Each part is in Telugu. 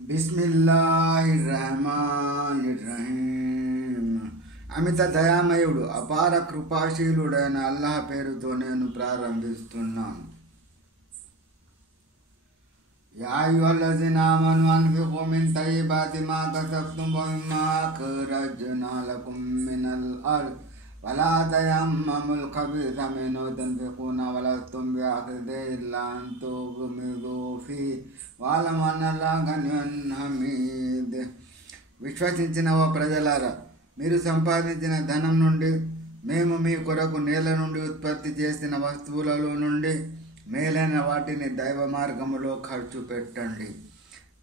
బిస్మిల్లాహిర్రహమానిర్రహీం. అమిత దయామయుడు అపార కృపాశీలుడైన అల్లాహ్ పేరుతో నేను ప్రారంభిస్తున్నాను. యా అయ్యుహల్లజీనా ఆమనూ అన్ఫిఖూ మిన్ తయ్యిబాతి మా కసబ్తుమ్ వమిమ్మా అఖ్రజ్నా లకుమ్ మినల్ అర్ద్ వలా తయమ్మముల్ ఖబీథ మిన్హు తున్ఫిఖూన వలస్తుమ్ బిఆఖిదిహి ఇల్లా అన్ తుగ్మిదూ ఫీహి వఅలము అన్నల్లాహ గనియ్యున్ హమీద్. విశ్వసించిన ఓ ప్రజలారా, మీరు సంపాదించిన ధనం నుండి మేము మీ కొరకు నేల నుండి ఉత్పత్తి చేసిన వస్తువులలో నుండి మేలైన వాటిని దైవ మార్గములో ఖర్చు పెట్టండి.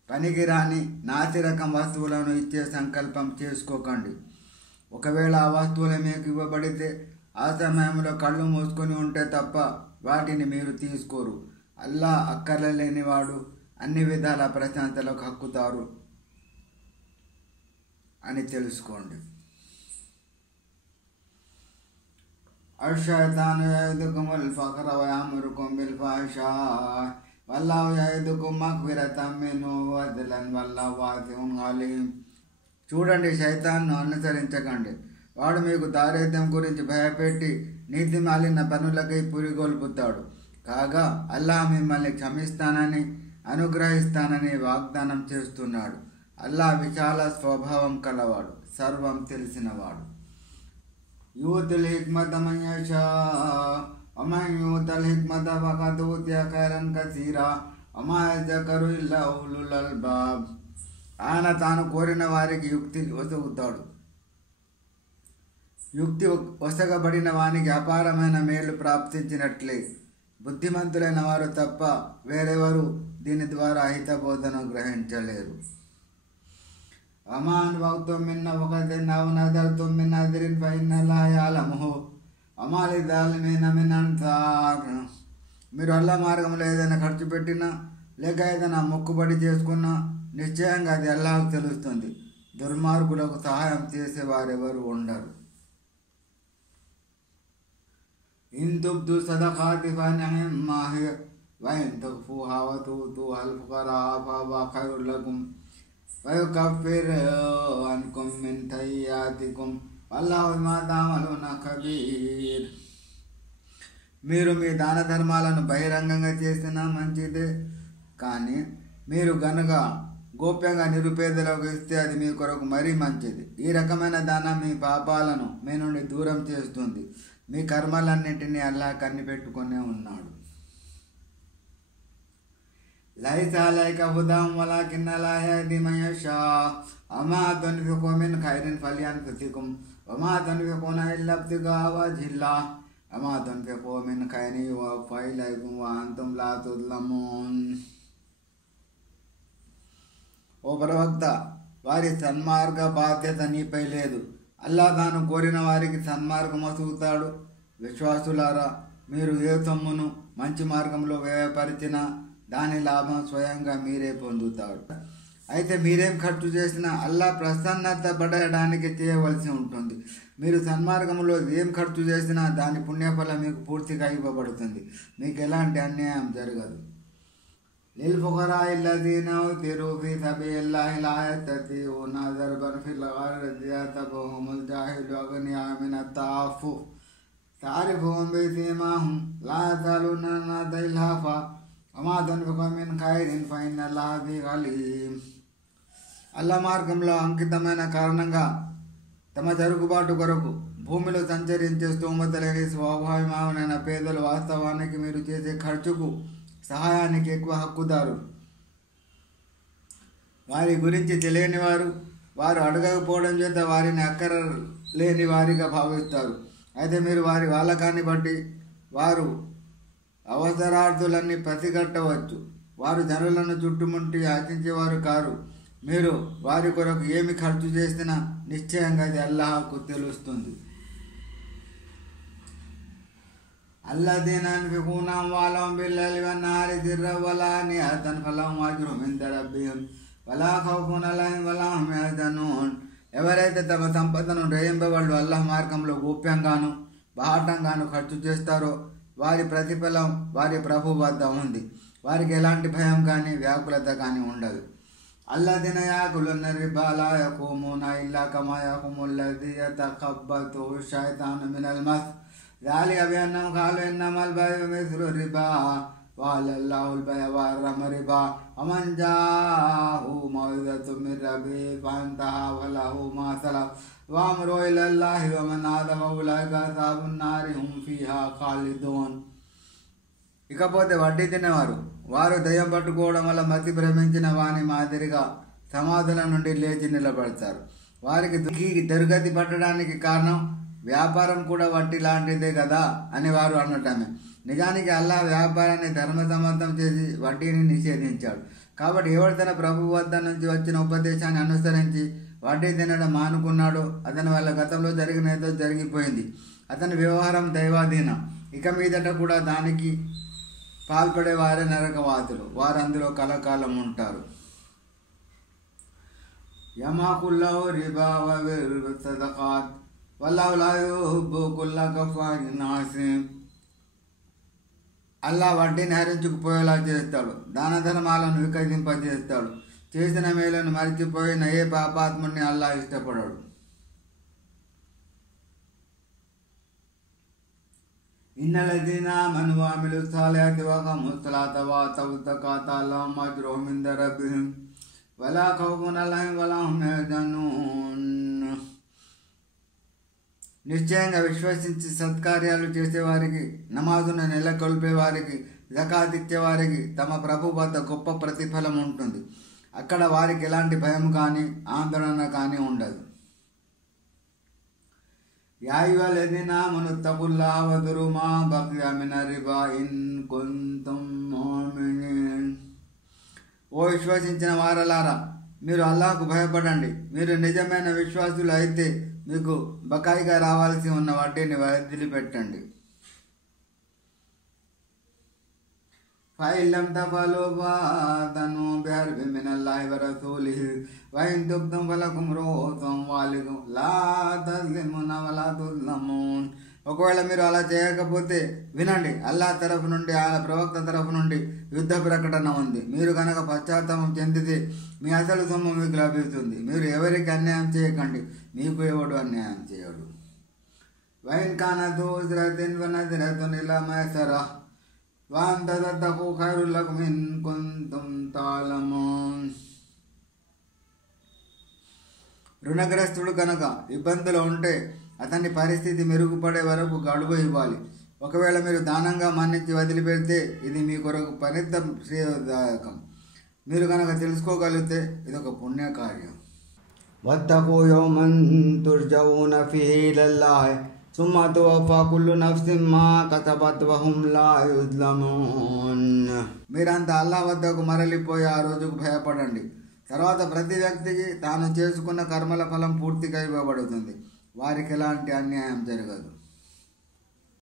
పనికిరాని నాసిరకం వస్తువులను ఇచ్చే సంకల్పం చేసుకోకండి. ఒకవేళ ఆ వస్తువులు మీకు ఇవ్వబడితే ఆ సమయంలో కళ్ళు మూసుకొని ఉంటే తప్ప వాటిని మీరు తీసుకోరు. అల్లాహ్ అక్కర్లేనివాడు, అన్ని విధాల ప్రశాంతలకు హక్కుదారు అని తెలుసుకోండి. అషైతాను యఇదుకుముల్ ఫఖ్ర వయఅమురుకుం బిల్ ఫహ్షాء వల్లాహు యఇదుకుం మగ్ఫిరతం మిన్హు వఫద్లన్ వల్లాహు వాసిఉన్ అలీం. చూడండి, శైతాన్ను అనుసరించకండి. వాడు మీకు దారిద్ర్యం గురించి భయపెట్టి నీతి మాలిన పనులకై పురిగొల్పుతాడు. కాగా అల్లాహ్ మిమ్మల్ని క్షమిస్తానని అనుగ్రహిస్తానని వాగ్దానం చేస్తున్నాడు. అల్లాహ్ విశాల స్వభావం కలవాడు, సర్వం తెలిసినవాడు. యూతిల్ హిక్మత మన్ యషా వమన్ యూతల్ హిక్మత ఫఖద్ ఊతియ ఖైరన్ కసీరా వమా యజక్కరు ఇల్లా ఉలుల్ అల్బాబ్. ఆయన తాను కోరిన వారికి యుక్తి ఒసగుతాడు. యుక్తి ఒసగబడిన వానికి అపారమైన మేలు ప్రాప్తించినట్లే. బుద్ధిమంతులైన వారు తప్ప వేరెవరు దీని ద్వారా హితబోధన గ్రహించలేరు. అమాన్ వక్తుం మిన్ నఫఖతిన్ ఔ నదర్తుం మిన్ నద్రిన్ ఫఇన్నల్లాహ యఅలముహు వమా లిజ్జాలిమీన మిన్ అన్సార్. మీరు అల్లాహ్ మార్గంలో ఏదైనా ఖర్చు పెట్టినా లేక ఏదైనా మొక్కుబడి చేసుకున్నా నిశ్చయంగా అది అల్లాహ్కు తెలుస్తుంది. దుర్మార్గులకు సహాయం చేసేవారెవరు ఉండరు. ఇన్ తుబ్దు సదఖాతి ఫని'మ్మా హియ వఇన్ తఖ్ఫూహా వతు'తూహల్ ఫుకరాఅ ఫహువ ఖైరుల్ లకుమ్ వయుకఫిరు అన్కుమ్ మిన్ సయ్యిఆతికుమ్ వల్లాహు బిమా తఅమలూన ఖబీర్. మీరు మీ దాన ధర్మాలను బహిరంగంగా చేసినా మంచిదే, కానీ మీరు గనుక గోప్యంగా నిరుపేదలకు ఇస్తే అది మీ కొరకు మరీ మంచిది. ఈ రకమైన దానం మీ పాపాలను మీ నుండి దూరం చేస్తుంది. మీ కర్మలన్నింటినీ అల్లాహ్ కనిపెట్టుకునే ఉన్నాడు. లైస అలైక హుదాహుం వలాకిన్నల్లాహ యహ్దీ మన్ యషా వమా తున్ఫిఖూ మిన్ ఖైరిన్ ఫలిఅన్ఫుసికుమ్ వమా తున్ఫిఖూన ఇల్లా ఇబ్తిగాఅ వజ్హిల్లాహ్ వమా తున్ఫిఖూ మిన్ ఖైరిన్ యువఫా ఇలైకుమ్ వఅంతుం లా తుజ్లమూన్. ఓ ప్రవక్త, వారి సన్మార్గ బాధ్యత నీపై లేదు. అల్లాహ్ తాను కోరిన వారికి సన్మార్గం వసుగుతాడు. విశ్వాసులారా, మీరు ఏ సొమ్మును మంచి మార్గంలో వ్యయపరిచినా దాని లాభం స్వయంగా మీరే పొందుతారు. అయితే మీరేం ఖర్చు చేసినా అల్లాహ్ ప్రసన్నత పడడానికి చేయవలసి ఉంటుంది. మీరు సన్మార్గంలో ఏం ఖర్చు చేసినా దాని పుణ్యఫలం మీకు పూర్తిగా ఇవ్వబడుతుంది. మీకు ఎలాంటి అన్యాయం జరగదు. లిల్ ఫుకరాఇ అల్లజీన ఉతిరు ఫీ సబీలిల్లాహి లా యస్తతీఊన దర్బన్ ఫిల్ అర్ది యహ్సబుహుముల్ జాహిలు అగ్నియా మినత్ తఅఫ్ఫుఫ్ తఅరిఫుహుం బిసీమాహుం లా యస్అలూన అన్-నాస ఇల్హాఫా వమా తున్ఫిఖూ మిన్ ఖైరిన్ ఫఇన్నల్లాహ బిహి అలీం. అల్లాహ్ మార్గంలో అంకితమైన కారణంగా తమ జరుగుబాటు కొరకు భూమిలో సంచరించే స్తోమత లేని స్వాభావికమైన పేదలు వాస్తవానికి మీరు చేసే ఖర్చుకు సహాయానికి ఎక్కువ హక్కుదారు. వారి గురించి తెలియని వారు అడగకపోవడం చేత వారిని అక్కర లేని వారిగా భావిస్తారు. అయితే మీరు వారి వాలకాన్ని బట్టి వారు అవసరార్థులన్నీ పసిగట్టవచ్చు. వారు జనులను చుట్టుముట్టి ఆశించేవారు కారు. మీరు వారి కొరకు ఏమి ఖర్చు చేసినా నిశ్చయంగా అది అల్లాహ్కు తెలుస్తుంది. అల్లదీన యున్ఫిఖూన అమ్వాలహుం బిల్లైలి వన్నహారి సిర్రన్ వఅలానియతన్ ఫలహుం అజ్రుహుం ఇంద రబ్బిహిం వలా ఖౌఫున్ అలైహిం వలా హుమ్ యహ్జనూన్. ఎవరైతే తమ సంపదను రేయింబవళ్ళు అల్లాహ్ మార్గంలో గోప్యంగాను బాహటంగాను ఖర్చు చేస్తారో వారి ప్రతిఫలం వారి ప్రభు వద్ద ఉంది. వారికి ఎలాంటి భయం కానీ వ్యాకులత కానీ ఉండదు. الذين يأكلون الربا لا يقومون إلا كما يقوم الذي يتخبطه الشيطان من المس ذلك بأنهم قالوا إنما البيع مثل الربا وأحل الله البيع وحرم الربا ومن جاءه موعظة من ربه فانتهى فله ما سلف وأمره إلى الله ومن عاد فأولئك أصحاب النار هم فيها خالدون. ఇకపోతే వడ్డీ తినేవారు వారు దయ్యం పట్టుకోవడం వల్ల మతి భ్రమించిన వాని మాదిరిగా సమాధుల నుండి లేచి నిలబడతారు. వారికి దుర్గతి పట్టడానికి కారణం వ్యాపారం కూడా వడ్డీ లాంటిదే కదా అని వారు అనటమే. నిజానికి అల్లాహ్ వ్యాపారాన్ని ధర్మసమ్మతం చేసి వడ్డీని నిషేధించాడు. కాబట్టి ఎవరు తన ప్రభు వద్ద నుంచి వచ్చిన ఉపదేశాన్ని అనుసరించి వడ్డీ తినడం మానుకున్నాడో అతని వల్ల గతంలో జరిగిన ఏదో జరిగిపోయింది. అతని వ్యవహారం దైవాధీనం. ఇక మీదట కూడా దానికి పాల్పడే వారే నరకవాదులు. వారు అందులో కలకాలం ఉంటారు. యమాకుల్లాహు రిబా వ సదఖాత్ వల్లాహు లా యుహిబ్బు కుల్ల కఫారిన్ ఆసిమ్. అల్లాహ్ వడ్డీని హరించుకుపోయేలా చేస్తాడు, దాన ధర్మాలను వికసింపజేస్తాడు. చేసిన మేలను మరిచిపోయిన ఏ పాపాత్ముడిని అల్లాహ్ ఇష్టపడాడు. ఇన్నల్లదీన ఆమను వఅమిలు స్సాలిహాతి వఅఖాము స్సలాత వఆతవు జకాత లహుం అజ్రుహుం ఇంద రబ్బిహిం వలా ఖౌఫున్ అలైహిం వలా హుమ్ యహ్జనూన్. నిశ్చయంగా విశ్వసించి సత్కార్యాలు చేసేవారికి, నమాజును నెలకొల్పే వారికి, జకాత్ ఇచ్చేవారికి తమ ప్రభు వద్ద గొప్ప ప్రతిఫలం ఉంటుంది. అక్కడ వారికి ఎలాంటి భయం కానీ ఆందోళన కానీ ఉండదు. యా అయ్యుహల్లదీన ఆమను ఇత్తఖుల్లాహ వదరు మా బఖియ మిన రిబా ఇన్ కుంతుం ముమినీన్. ఓ విశ్వసించిన వారలారా, మీరు అల్లాహ్కు భయపడండి. మీరు నిజమైన విశ్వాసులు అయితే మీకు బకాయిగా రావాల్సి ఉన్న వడ్డీని వదిలిపెట్టండి. فإن لم تفعلوا فأذنوا بحرب من الله ورسوله وإن تبتم فلكم رؤوس أموالكم لا تظلمون ولا تظلمون. ఒకవేళ మీరు అలా చేయకపోతే వినండి, అల్లాహ్ తరఫు నుండి ఆయన ప్రవక్త తరఫు నుండి యుద్ధ ప్రకటన ఉంది. మీరు కనుక పశ్చాత్తాపం చెందితే మీ అసలు సొమ్ము మీకు లభిస్తుంది. మీరు ఎవరికి అన్యాయం చేయకండి, మీకు ఎవడు అన్యాయం చేయడు. వైన్ కానదు ఉజ్రతిన్ వనజ్రతున్ ఇలా మైసరా వఅన్ తసద్దఖూ ఖైరుల్ లకుమ్ ఇన్ కుంతుం తఅలమూన్. రుణగ్రస్తుడు కనుక ఇబ్బందులు ఉంటే అతని పరిస్థితి మెరుగుపడే వరకు గడువు ఇవ్వాలి. ఒకవేళ మీరు దానంగా మన్నించి వదిలిపెడితే ఇది మీ కొరకు పరిత శ్రేయదాయకం. మీరు కనుక తెలుసుకోగలిగితే ఇది ఒక పుణ్యకార్యం. వత్తఖూ యౌమన్ తుర్జఊన ఫీహి ఇలల్లాహి సుమ్మ తువఫా కుల్లు నఫ్సిన్ మా కసబత్ వహుం లా యుజ్లమూన్. మీరంతా అల్లాహ్ వద్దకు మరలిపోయి ఆ రోజుకు భయపడండి. తర్వాత ప్రతి వ్యక్తికి తాను చేసుకున్న కర్మల ఫలం పూర్తిగా ఇవ్వబడుతుంది. వారికి ఎలాంటి అన్యాయం జరగదు.